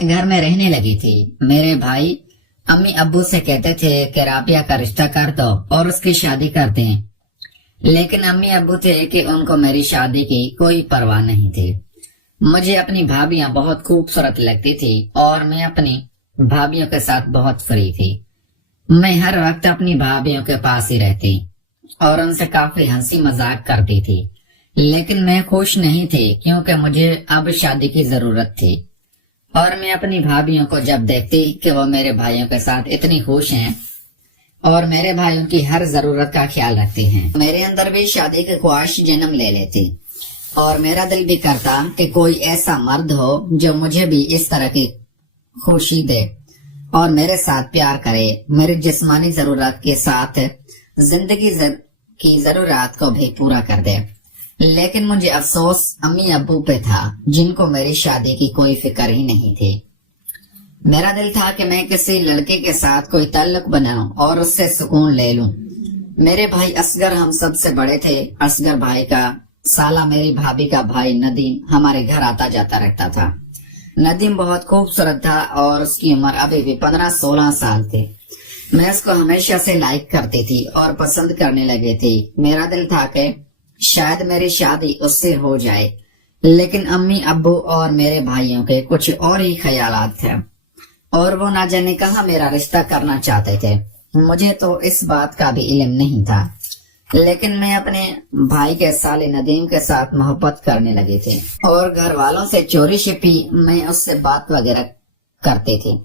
گھر میں رہنے لگی تھی۔ میرے بھائی امی ابو سے کہتے تھے کہ رابعہ کا رشتہ کر دو اور اس کی شادی کر دیں، لیکن امی ابو تھے کہ ان کو میری شادی کی کوئی پرواہ نہیں تھی۔ مجھے اپنی بھابیاں بہت خوبصورت لگتی تھی اور میں اپنی بھابیوں کے ساتھ بہت فری تھی۔ میں ہر وقت اپنی بھابیوں کے پاس ہی رہتی اور ان سے کافی ہنسی مذاق کرتی تھی، لیکن میں خوش نہیں تھی کیونکہ مجھے اب شادی کی ضرورت تھی۔ اور میں اپنی بھابیوں کو جب دیکھتی کہ وہ میرے بھائیوں کے ساتھ اتنی خوش ہیں اور میرے بھائیوں کی ہر ضرورت کا خیال رکھتی ہیں، میرے اندر بھی شادی کی خواہش جنم لے لیتی اور میرا دل بھی کرتا کہ کوئی ایسا مرد ہو جو مجھے بھی اس طرح کی خوشی دے اور میرے ساتھ پیار کرے، میری جسمانی ضرورت کے ساتھ زندگی کی ضرورت کو بھی پورا کر دے۔ لیکن مجھے افسوس امی ابو پہ تھا جن کو میری شادی کی کوئی فکر ہی نہیں تھی۔ میرا دل تھا کہ میں کسی لڑکے کے ساتھ کوئی تعلق بناؤں اور اس سے سکون لے لوں۔ میرے بھائی اصغر ہم سب سے بڑے تھے۔ اصغر بھائی کا سالہ میری بھابھی کا بھائی ندیم ہمارے گھر آتا جاتا رہتا تھا۔ ندیم بہت خوبصورت تھا اور اس کی عمر ابھی بھی 15-16 سال تھی۔ میں اس کو ہمیشہ سے لائک کرتی تھی اور پسند کرنے لگی تھی۔ میرا دل تھا کہ شاید میری شادی اس سے ہو جائے، لیکن امی ابو اور میرے بھائیوں کے کچھ اور ہی خیالات تھے اور وہ نہ جانے کہاں میرا رشتہ کرنا چاہتے تھے۔ مجھے تو اس بات کا بھی علم نہیں تھا، لیکن میں اپنے بھائی کے سالے ندیم کے ساتھ محبت کرنے لگی تھی اور گھر والوں سے چوری چھپی میں اس سے بات وغیرہ کرتی تھی۔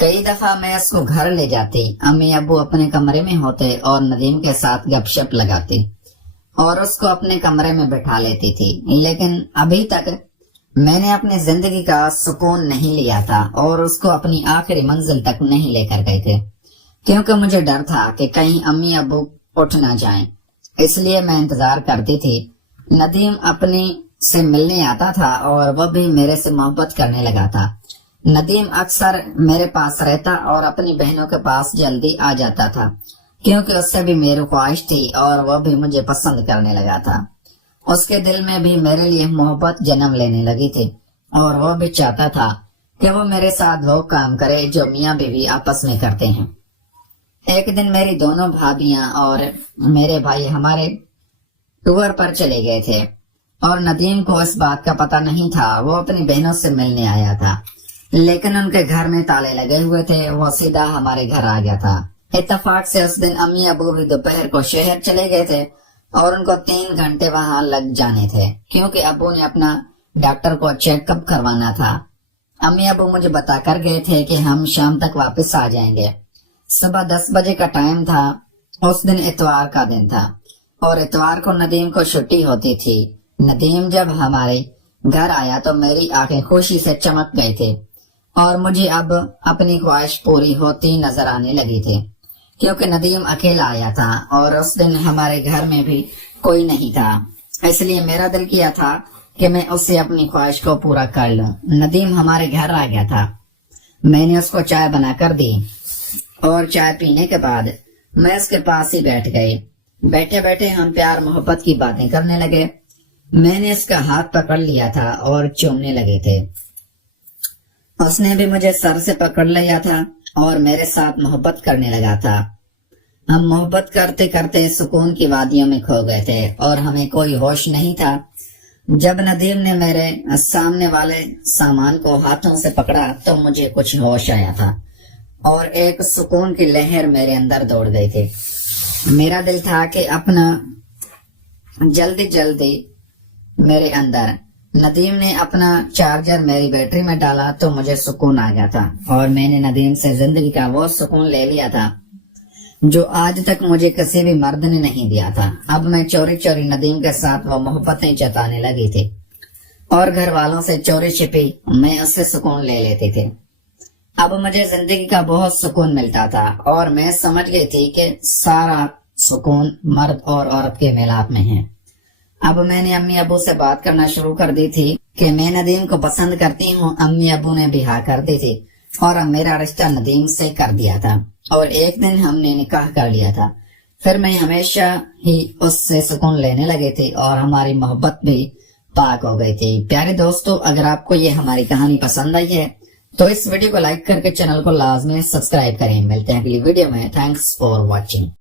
کئی دفعہ میں اس کو گھر لے جاتی، امی ابو اپنے کمرے میں ہوتے اور ندیم کے ساتھ گپ شپ لگاتی اور اس کو اپنے کمرے میں بٹھا لیتی تھی، لیکن ابھی تک میں نے اپنی زندگی کا سکون نہیں لیا تھا اور اس کو اپنی آخری منزل تک نہیں لے کر گئے تھے، کیونکہ مجھے ڈر تھا کہ کہیں امی ابو اٹھ نہ جائیں۔ اس لیے میں انتظار کرتی تھی۔ ندیم اپنی سے ملنے آتا تھا اور وہ بھی میرے سے محبت کرنے لگا تھا۔ ندیم اکثر میرے پاس رہتا اور اپنی بہنوں کے پاس جلدی آ جاتا تھا، کیونکہ اس سے بھی میری خواہش تھی اور وہ بھی مجھے پسند کرنے لگا تھا۔ اس کے دل میں بھی میرے لیے محبت جنم لینے لگی تھی اور وہ بھی چاہتا تھا کہ وہ میرے ساتھ وہ کام کرے جو میاں بیوی آپس میں کرتے ہیں۔ ایک دن میری دونوں بھابیاں اور میرے بھائی ہمارے ٹور پر چلے گئے تھے اور ندیم کو اس بات کا پتہ نہیں تھا۔ وہ اپنی بہنوں سے ملنے آیا تھا، لیکن ان کے گھر میں تالے لگے ہوئے تھے۔ وہ سیدھا ہمارے گھر آ گیا تھا۔ اتفاق سے اس دن امی ابو بھی دوپہر کو شہر چلے گئے تھے اور ان کو 3 گھنٹے وہاں لگ جانے تھے، کیونکہ ابو نے اپنا ڈاکٹر کو چیک اپ کروانا تھا۔ امی ابو مجھے بتا کر گئے تھے کہ ہم شام تک واپس آ جائیں گے۔ صبح 10 بجے کا ٹائم تھا۔ اس دن اتوار کا دن تھا اور اتوار کو ندیم کو چھٹی ہوتی تھی۔ ندیم جب ہمارے گھر آیا تو میری آنکھیں خوشی سے چمک گئی تھی اور مجھے اب اپنی خواہش پوری ہوتی نظر آنے لگی تھی، کیونکہ ندیم اکیلا آیا تھا اور اس دن ہمارے گھر میں بھی کوئی نہیں تھا۔ اس لیے میرا دل کیا تھا کہ میں اس سے اپنی خواہش کو پورا کر لوں۔ ندیم ہمارے گھر آ گیا تھا۔ میں نے اس کو چائے بنا کر دی اور چائے پینے کے بعد میں اس کے پاس ہی بیٹھ گئی۔ بیٹھے بیٹھے ہم پیار محبت کی باتیں کرنے لگے۔ میں نے اس کا ہاتھ پکڑ لیا تھا اور چومنے لگے تھے۔ اس نے بھی مجھے سر سے پکڑ لیا تھا اور میرے ساتھ محبت کرنے لگا تھا۔ ہم محبت کرتے کرتے سکون کی وادیوں میں کھو گئے تھے اور ہمیں کوئی ہوش نہیں تھا۔ جب ندیم نے میرے سامنے والے سامان کو ہاتھوں سے پکڑا تو مجھے کچھ ہوش آیا تھا اور ایک سکون کی لہر میرے اندر دوڑ گئی تھی۔ میرا دل تھا کہ اپنا جلدی میرے اندر۔ ندیم نے اپنا چارجر میری بیٹری میں ڈالا تو مجھے سکون آ گیا تھا اور میں نے ندیم سے زندگی کا وہ سکون لے لیا تھا جو آج تک مجھے کسی بھی مرد نے نہیں دیا تھا۔ اب میں چوری چوری ندیم کے ساتھ وہ محبتیں جتانے لگی تھی اور گھر والوں سے چوری چھپی میں اس سے سکون لے لیتی تھی۔ اب مجھے زندگی کا بہت سکون ملتا تھا اور میں سمجھ گئی تھی کہ سارا سکون مرد اور عورت کے ملاپ میں ہے۔ اب میں نے امی ابو سے بات کرنا شروع کر دی تھی کہ میں ندیم کو پسند کرتی ہوں۔ امی ابو نے بھی ہاں کر دی تھی اور میرا رشتہ ندیم سے کر دیا تھا اور ایک دن ہم نے نکاح کر لیا تھا۔ پھر میں ہمیشہ ہی اس سے سکون لینے لگی تھی اور ہماری محبت بھی پاک ہو گئی تھی۔ پیارے دوستو، اگر آپ کو یہ ہماری کہانی پسند آئی ہے تو اس ویڈیو کو لائک کر کے چینل کو لازمی سبسکرائب کریں. ملتے ہیں اگلی ویڈیو میں. Thanks for watching.